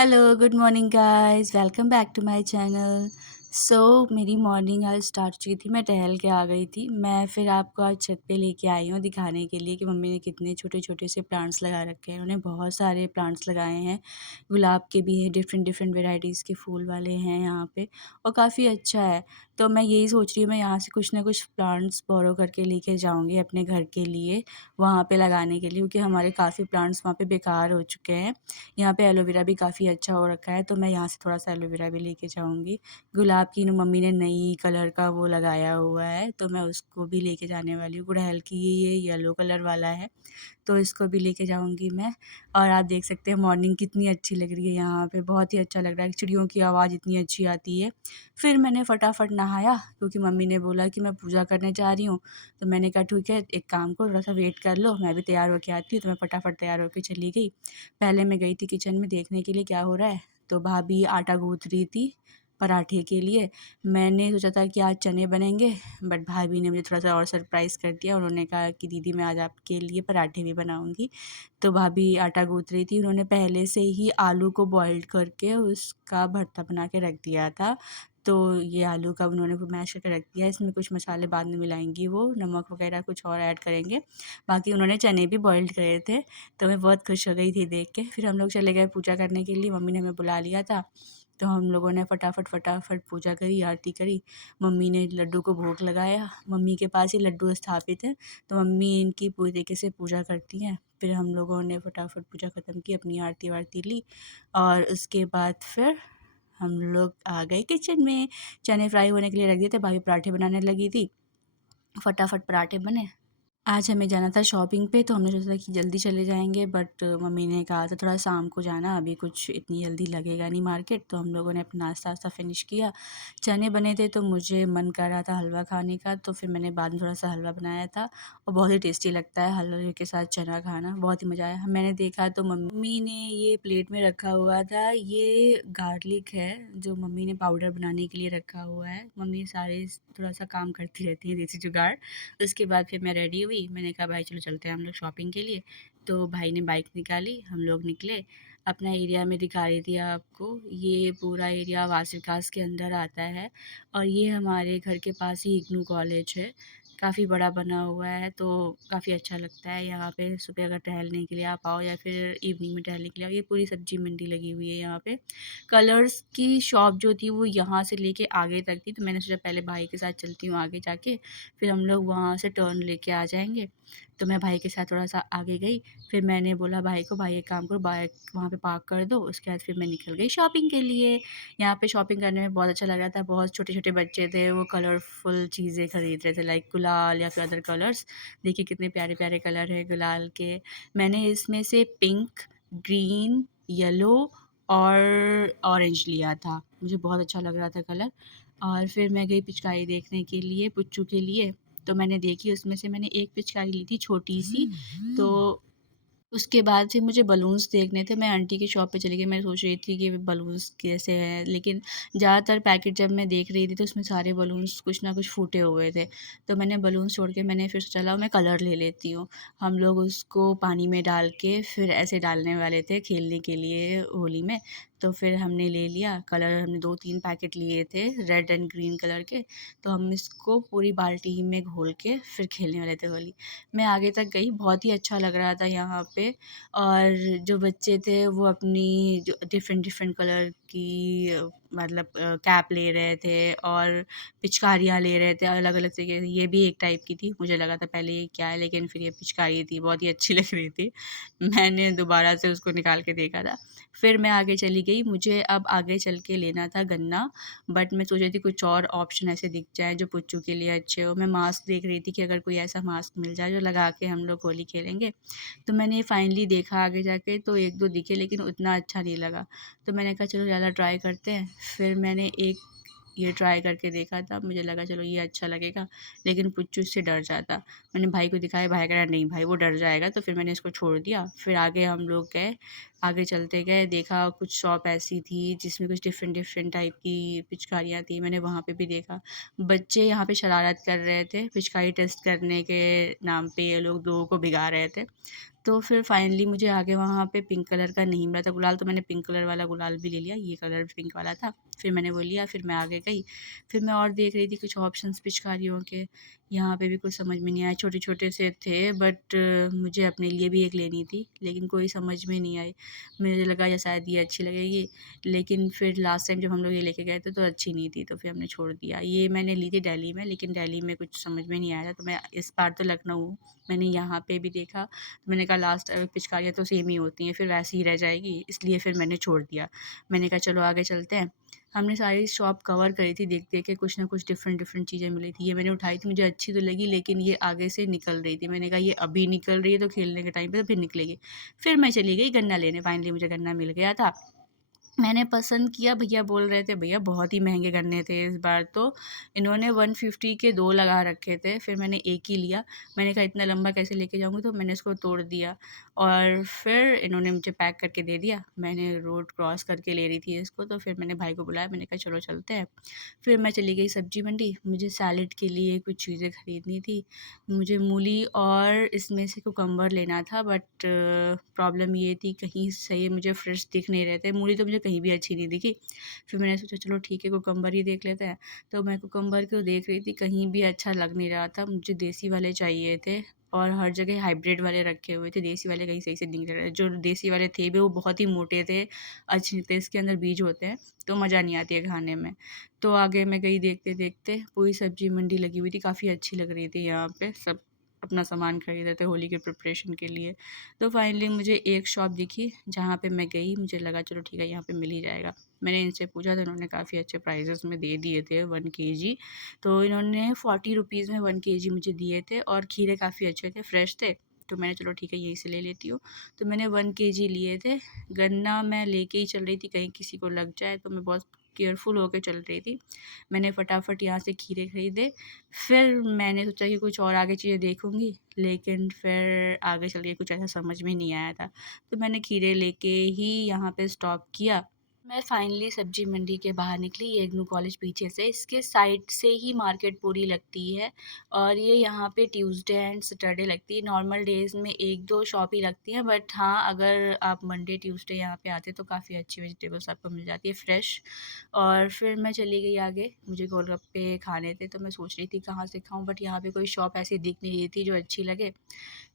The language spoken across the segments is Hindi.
Hello, good morning guys, welcome back to my channel. So मेरी मॉर्निंग आज स्टार्ट हो चुकी थी, मैं टहल के आ गई थी। मैं फिर आपको आज छत पे लेके आई हूँ दिखाने के लिए कि मम्मी ने कितने छोटे-छोटे से प्लांट्स लगा रखे हैं। उन्होंने बहुत सारे प्लांट्स लगाए हैं, गुलाब के भी हैं, डिफरेंट डिफरेंट वैराइटीज़ के फूल वाले हैं यहाँ पे और काफ़ी अच्छा है। तो मैं यही सोच रही हूँ मैं यहाँ से कुछ ना कुछ प्लांट्स बोरो करके लेके जाऊँगी अपने घर के लिए, वहाँ पे लगाने के लिए क्योंकि हमारे काफ़ी प्लांट्स वहाँ पे बेकार हो चुके हैं। यहाँ पे एलोवेरा भी काफ़ी अच्छा हो रखा है, तो मैं यहाँ से थोड़ा-सा एलोवेरा भी लेके जाऊँगी। गुलाब की मम्मी ने नई कलर का वो लगाया हुआ है, तो मैं उसको भी लेके जाने वाली हूँ। गुड़हल की ये येलो कलर वाला है, तो इसको भी लेके जाऊँगी मैं। और आप देख सकते हैं मॉर्निंग कितनी अच्छी लग रही है यहाँ पे, बहुत ही अच्छा लग रहा है, चिड़ियों की आवाज़ इतनी अच्छी आती है। फिर मैंने फटाफट नहाया क्योंकि मम्मी ने बोला कि मैं पूजा करने जा रही हूँ, तो मैंने कहा ठीक है, एक काम करो थोड़ा-सा वेट कर लो, मैं भी तैयार होके आती हूँ, तो मैं फटाफट तैयार होके चली गई। पहले मैं गई थी किचन में देखने के लिए क्या हो रहा है, तो भाभी आटा गूँथ रही थी पराठे के लिए। मैंने सोचा था कि आज चने बनेंगे, बट भाभी ने मुझे थोड़ा-सा और सरप्राइज़ कर दिया। उन्होंने कहा कि दीदी मैं आज आपके लिए पराठे भी बनाऊँगी। तो भाभी आटा गूँथ रही थी, उन्होंने पहले से ही आलू को बॉइल्ड करके उसका भरता बना के रख दिया था। तो ये आलू का उन्होंने मैश करके रख दिया है, इसमें कुछ मसाले बाद में मिलाएँगी वो, नमक वगैरह कुछ और ऐड करेंगे। बाकी उन्होंने चने भी बॉइल्ड करे थे, तो मैं बहुत खुश हो गई थी देख के। फिर हम लोग चले गए पूजा करने के लिए, मम्मी ने हमें बुला लिया था, तो हम लोगों ने फटाफट पूजा करी, आरती करी। मम्मी ने लड्डू को भोग लगाया, मम्मी के पास ही लड्डू स्थापित हैं, तो मम्मी इनकी पूरी तरीके से पूजा करती हैं। फिर हम लोगों ने फटाफट पूजा ख़त्म की, अपनी आरती-वारती ली और उसके बाद फिर हम लोग आ गए किचन में। चने फ्राई होने के लिए रख दिए थे, भाभी पराठे बनाने लगी थी, फटाफट पराठे बने। आज हमें जाना था शॉपिंग पे, तो हमने सोचा था कि जल्दी चले जाएँगे, बट मम्मी ने कहा था थोड़ा शाम को जाना, अभी कुछ इतनी जल्दी लगेगा नहीं मार्केट। तो हम लोगों ने अपना नाश्ता-वास्ता फ़िनिश किया। चने बने थे तो मुझे मन कर रहा था हलवा खाने का, तो फिर मैंने बाद में थोड़ा-सा हलवा बनाया था और बहुत ही टेस्टी लगता है हलवे के साथ चना खाना, बहुत ही मज़ा आया। मैंने देखा तो मम्मी ने ये प्लेट में रखा हुआ था, ये गार्लिक है, जो मम्मी ने पाउडर बनाने के लिए रखा हुआ है। मम्मी सारे थोड़ा-सा काम करती रहती हैं देसी जुगाड़। उसके बाद फिर मैं रेडी हुई, मैंने कहा भाई चलो चलते हैं हम लोग शॉपिंग के लिए। तो भाई ने बाइक निकाली, हम लोग निकले। अपना एरिया मैं दिखा रही थी आपको, ये पूरा एरिया आवास विकास के अंदर आता है और ये हमारे घर के पास ही इग्नू कॉलेज है। काफ़ी बड़ा बना हुआ है, तो काफ़ी अच्छा लगता है यहाँ पे सुबह अगर टहलने के लिए आप आओ या फिर इवनिंग में टहलने के लिए आओ। ये पूरी सब्जी मंडी लगी हुई है यहाँ पे। कलर्स की शॉप जो थी वो यहाँ से लेके आगे तक थी, तो मैंने सोचा पहले भाई के साथ चलती हूँ आगे जाके, फिर हम लोग वहाँ से टर्न लेके आ जाएँगे। तो मैं भाई के साथ थोड़ा-सा आगे गई, फिर मैंने बोला भाई को, भाई एक काम करो बाइक वहाँ पे पार्क कर दो, उसके बाद फिर मैं निकल गई शॉपिंग के लिए। यहाँ पे शॉपिंग करने में बहुत अच्छा लग रहा था, बहुत छोटे-छोटे बच्चे थे, वो कलरफुल चीज़ें खरीद रहे थे लाइक गुलाल या फिर अदर कलर्स। देखिए कितने प्यारे-प्यारे कलर हैं गुलाल के। मैंने इसमें से पिंक, ग्रीन, येलो और ऑरेंज लिया था। मुझे बहुत अच्छा लग रहा था कलर और फिर मैं गई पिचकारी देखने के लिए पुच्चू के लिए, तो मैंने देखी उसमें से मैंने एक पिचकारी ली थी छोटी-सी, तो उसके बाद फिर मुझे बलून्स देखने थे, मैं आंटी की शॉप पे चली गई, मैं सोच रही थी कि बलून्स कैसे हैं, लेकिन ज़्यादातर पैकेट जब मैं देख रही थी तो उसमें सारे बलून्स कुछ ना कुछ फूटे हुए थे। तो मैंने बलून्स छोड़ के मैंने फिर सोचा लाओ मैं कलर ले लेती हूँ। हम लोग उसको पानी में डाल के फिर ऐसे डालने वाले थे खेलने के लिए होली में, तो फिर हमने ले लिया कलर, हमने 2-3 पैकेट लिए थे रेड एंड ग्रीन कलर के, तो हम इसको पूरी बाल्टी में घोल के फिर खेलने वाले थे होली। मैं आगे तक गई, बहुत ही अच्छा लग रहा था यहाँ पे और जो बच्चे थे वो अपनी जो डिफ़रेंट कलर की मतलब कैप ले रहे थे और पिचकारियाँ ले रहे थे अलग-अलग तरीके की। ये भी एक टाइप की थी, मुझे लगा था पहले ये क्या है, लेकिन फिर ये पिचकारी थी, बहुत ही अच्छी लग रही थी। मैंने दोबारा से उसको निकाल के देखा था। फिर मैं आगे चली गई, मुझे अब आगे चल के लेना था गन्ना, बट मैं सोच रही थी कुछ और ऑप्शन ऐसे दिख जाएँ जो पुच्चू के लिए अच्छे हो। मैं मास्क देख रही थी कि अगर कोई ऐसा मास्क मिल जाए जो लगा के हम लोग होली खेलेंगे। तो मैंने फाइनली देखा आगे जाके तो 1-2 दिखे, लेकिन उतना अच्छा नहीं लगा। तो मैंने कहा चलो ज़्यादा ट्राई करते हैं। फिर मैंने एक ये ट्राई करके देखा था, मुझे लगा चलो ये अच्छा लगेगा, लेकिन पुच्चू इससे डर जाता। मैंने भाई को दिखाया, भाई कह रहा नहीं भाई वो डर जाएगा, तो फिर मैंने इसको छोड़ दिया। फिर आगे हम लोग गए, आगे चलते गए, देखा कुछ शॉप ऐसी थी जिसमें कुछ डिफ़रेंट टाइप की पिचकारियाँ थी, मैंने वहाँ पे भी देखा। बच्चे यहाँ पे शरारत कर रहे थे, पिचकारी टेस्ट करने के नाम पे ये लोग लोगों को भिगा रहे थे। तो फिर फाइनली मुझे आगे वहाँ पे पिंक कलर का नहीं मिला था गुलाल, तो मैंने पिंक कलर वाला गुलाल भी ले लिया, ये कलर पिंक वाला था। फिर मैंने वो लिया, फिर मैं आगे गई, फिर मैं और देख रही थी कुछ ऑप्शंस पिचकारियों के। यहाँ पे भी कुछ समझ में नहीं आया, छोटे-छोटे से थे बट मुझे अपने लिए भी एक लेनी थी, लेकिन कोई समझ में नहीं आई। मुझे लगा या शायद ये अच्छी लगेगी, लेकिन फिर लास्ट टाइम जब हम लोग ये लेके गए थे तो अच्छी नहीं थी, तो फिर हमने छोड़ दिया। ये मैंने ली थी दिल्ली में, लेकिन दिल्ली में कुछ समझ में नहीं आया था, तो मैं इस बार तो लखनऊ मैंने यहाँ पे भी देखा, तो मैंने कहा लास्ट पिचकारियाँ तो सेम ही होती हैं, फिर वैसी ही रह जाएगी, इसलिए फिर मैंने छोड़ दिया। मैंने कहा चलो आगे चलते हैं। हमने सारी शॉप कवर करी थी, देख-देख के कुछ ना कुछ डिफरेंट चीज़ें मिली थी। ये मैंने उठाई थी, मुझे अच्छी तो लगी, लेकिन ये आगे से निकल रही थी। मैंने कहा ये अभी निकल रही है तो खेलने के टाइम पे तो फिर निकलेगी। फिर मैं चली गई गन्ना लेने, फाइनली मुझे गन्ना मिल गया था। मैंने पसंद किया, भैया बोल रहे थे भैया बहुत ही महँगे गन्ने थे इस बार तो। इन्होंने 150 के 2 लगा रखे थे, फिर मैंने एक ही लिया। मैंने कहा इतना लंबा कैसे लेके जाऊँगी, तो मैंने इसको तोड़ दिया और फिर इन्होंने मुझे पैक करके दे दिया। मैंने रोड क्रॉस करके ले रही थी इसको, तो फिर मैंने भाई को बुलाया, मैंने कहा चलो चलते हैं। फिर मैं चली गई सब्ज़ी मंडी, मुझे सैलेड के लिए कुछ चीज़ें खरीदनी थी। मुझे मूली और इसमें से कुकम्बर लेना था, बट प्रॉब्लम ये थी कहीं से मुझे फ्रेश दिख नहीं रहे थे। मूली तो मुझे कहीं भी अच्छी नहीं दिखी। फिर मैंने सोचा चलो ठीक है कुकम्बर ही देख लेते हैं। तो मैं कुकम्बर को देख रही थी, कहीं भी अच्छा लग नहीं रहा था। मुझे देसी वाले चाहिए थे और हर जगह हाइब्रिड वाले रखे हुए थे। देसी वाले कहीं सही से दिख रहे थे। जो देसी वाले थे भी वो बहुत ही मोटे थे, अच्छे नहीं थे। इसके अंदर बीज होते हैं तो मज़ा नहीं आती है खाने में। तो आगे मैं गई देखते-देखते, पूरी सब्ज़ी मंडी लगी हुई थी, काफ़ी अच्छी लग रही थी यहाँ पे। सब अपना सामान खरीद रहे थे होली के प्रिपरेशन के लिए। तो फाइनली मुझे एक शॉप दिखी, जहाँ पे मैं गई, मुझे लगा चलो ठीक है यहाँ पे मिल ही जाएगा। मैंने इनसे पूछा तो इन्होंने काफ़ी अच्छे प्राइसेस में दे दिए थे 1 केजी। तो इन्होंने 40 रुपीज़ में 1 केजी मुझे दिए थे और खीरे काफ़ी अच्छे थे, फ्रेश थे। तो मैंने चलो ठीक है यहीं से ले लेती हूँ। तो मैंने 1 केजी लिए थे। गन्ना मैं लेके ही चल रही थी, कहीं किसी को लग जाए, तो मैं बहुत केयरफुल होके चल रही थी। मैंने फटाफट यहाँ से खीरे खरीदे, फिर मैंने सोचा कि कुछ और आगे चीज़ें देखूँगी, लेकिन फिर आगे चल के कुछ ऐसा समझ में नहीं आया था। तो मैंने खीरे लेके ही यहाँ पे स्टॉप किया। मैं फाइनली सब्जी मंडी के बाहर निकली, ये इग्नू कॉलेज पीछे से, इसके साइड से ही मार्केट पूरी लगती है और ये यहाँ पे ट्यूसडे एंड सैटरडे लगती है। नॉर्मल डेज़ में 1-2 शॉप ही लगती हैं, बट हाँ, अगर आप मंडे ट्यूसडे यहाँ पे आते तो काफ़ी अच्छी वेजिटेबल्स आपको मिल जाती है फ्रेश। और फिर मैं चली गई आगे, मुझे गोलगप्पे खाने थे, तो मैं सोच रही थी कहाँ से खाऊँ, बट यहाँ पे कोई शॉप ऐसी दिख नहीं रही थी जो अच्छी लगे।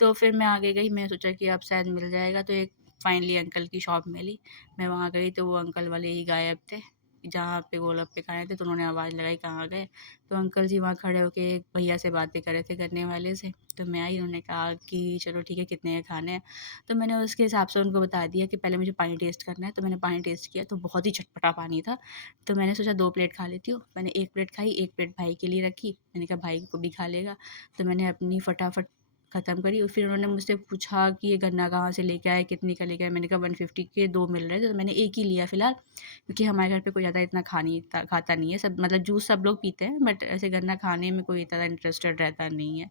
तो फिर मैं आगे गई, मैंने सोचा कि अब शायद मिल जाएगा, तो एक फाइनली अंकल की शॉप मिली। मैं वहाँ गई तो वो अंकल वाले ही गायब थे, जहाँ पे गोलगप्पे खाए थे, तो उन्होंने आवाज़ लगाई कहाँ गए? तो अंकल जी वहाँ खड़े होके एक भैया से बातें कर रहे थे गन्ने वाले से। तो मैं आई, उन्होंने कहा कि चलो ठीक है कितने के खाने हैं? तो मैंने उसके हिसाब से उनको बता दिया कि पहले मुझे पानी टेस्ट करना है, तो मैंने पानी टेस्ट किया तो बहुत ही चटपटा पानी था। तो मैंने सोचा 2 प्लेट खा लेती हूँ। मैंने 1 प्लेट खाई, 1 प्लेट भाई के लिए रखी। मैंने कहा भाई को भी खा लेगा। तो मैंने अपनी फटाफट ख़त्म करी और फिर उन्होंने मुझसे पूछा कि ये गन्ना कहाँ से लेके आए, कितने का लेके आए? मैंने कहा 150 के 2 मिल रहे थे, तो मैंने एक ही लिया फ़िलहाल, क्योंकि हमारे घर पे कोई ज़्यादा इतना खाता नहीं है। सब मतलब जूस सब लोग पीते हैं, बट ऐसे गन्ना खाने में कोई इतना इंटरेस्टेड रहता नहीं है।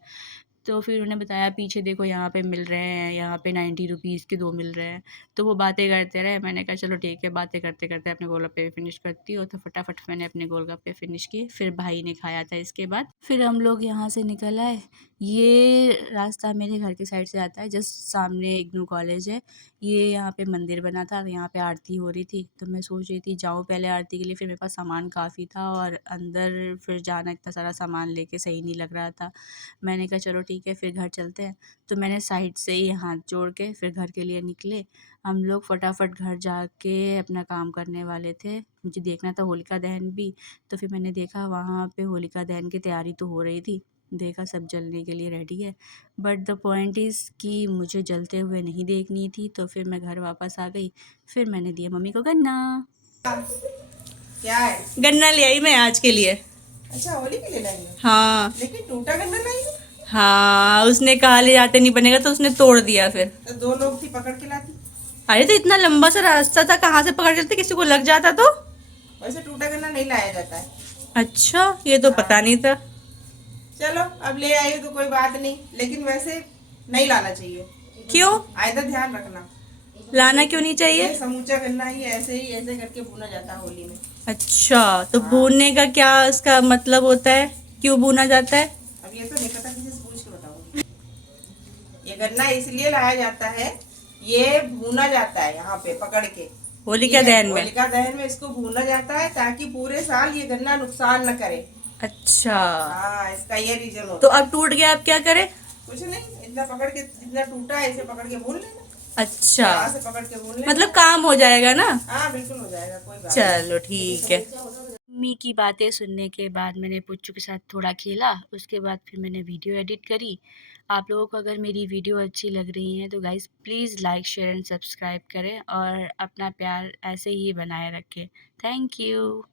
तो फिर उन्होंने बताया पीछे देखो यहाँ पे मिल रहे हैं, यहाँ पे 90 रुपीज़ के 2 मिल रहे हैं। तो वो बातें करते रहे, मैंने कहा चलो ठीक है, बातें करते-करते अपने गोलगप्पे भी फ़िनिश करती हूँ। तो फटाफट मैंने अपने गोलगप्पे फ़िनिश किए, फिर भाई ने खाया था इसके बाद। फिर हम लोग यहाँ से निकल आए। ये रास्ता मेरे घर के साइड से आता है, जस्ट सामने इग्नू कॉलेज है। ये यहाँ पे मंदिर बना था, यहाँ पे आरती हो रही थी, तो मैं सोच रही थी जाऊँ पहले आरती के लिए, फिर मेरे पास सामान काफ़ी था और अंदर फिर जाना इतना सारा सामान लेके सही नहीं लग रहा था। मैंने कहा चलो ठीक है फिर घर चलते हैं। तो मैंने साइड से ही हाथ जोड़ के फिर घर के लिए निकले। हम लोग फटाफट घर जाके अपना काम करने वाले थे। मुझे देखना था होलिका दहन भी, तो फिर मैंने देखा वहाँ पे होलिका दहन की तैयारी तो हो रही थी। देखा सब जलने के लिए रेडी है, बट द पॉइंट इज़ कि मुझे जलते हुए नहीं देखनी थी, तो फिर मैं घर वापस आ गई। फिर मैंने दिया मम्मी को गन्ना। क्या है? गन्ना ले आई मैं आज के लिए। अच्छा, होली के लिए लाई है? हाँ लेकिन टूटा गन्ना लाई है? हाँ, उसने कहा ले जाते नहीं बनेगा, तो उसने तोड़ दिया फिर। तो 2 लोग थी, पकड़ के लाती। अरे तो इतना लंबा सा रास्ता था, कहाँ से पकड़ चलते, किसी को लग जाता तो। वैसे टूटा गन्ना नहीं लाया जाता है। अच्छा, ये तो हाँ। पता नहीं था। चलो, अब ले आई हो तो कोई बात नहीं, लेकिन वैसे नहीं लाना चाहिए। क्यों? आइंदा ध्यान रखना। लाना क्यों नहीं ये चाहिए? समूचा गन्ना ही ऐसे करके भुना जाता है होली में। अच्छा, तो हाँ। भूनने का क्या इसका मतलब होता है? क्यों भूना जाता है? अब ये तो नहीं पता, किसी से पूछ के बताऊंगी। ये गन्ना इसलिए लाया जाता है, ये भूना जाता है यहाँ पे पकड़ के, होलिका दहन में। होलिका दहन में इसको भूना जाता है ताकि पूरे साल ये गन्ना नुकसान न करे। अच्छा, हाँ, इसका ये रीजन तो होता है। अब टूट गया, अब क्या करें? कुछ नहीं, इतना पकड़ के, जितना टूटा है इसे पकड़ के भून लेना। अच्छा, यहाँ से पकड़ के भून लेना, मतलब काम हो जाएगा ना? हाँ बिल्कुल हो जाएगा, कोई बात चलो ठीक है। मम्मी की बातें सुनने के बाद मैंने पुच्चू के साथ थोड़ा खेला, उसके बाद फिर मैंने वीडियो एडिट करी। आप लोगों को अगर मेरी वीडियो अच्छी लग रही है तो guys please like share and subscribe करें और अपना प्यार ऐसे ही बनाए रखें। Thank you.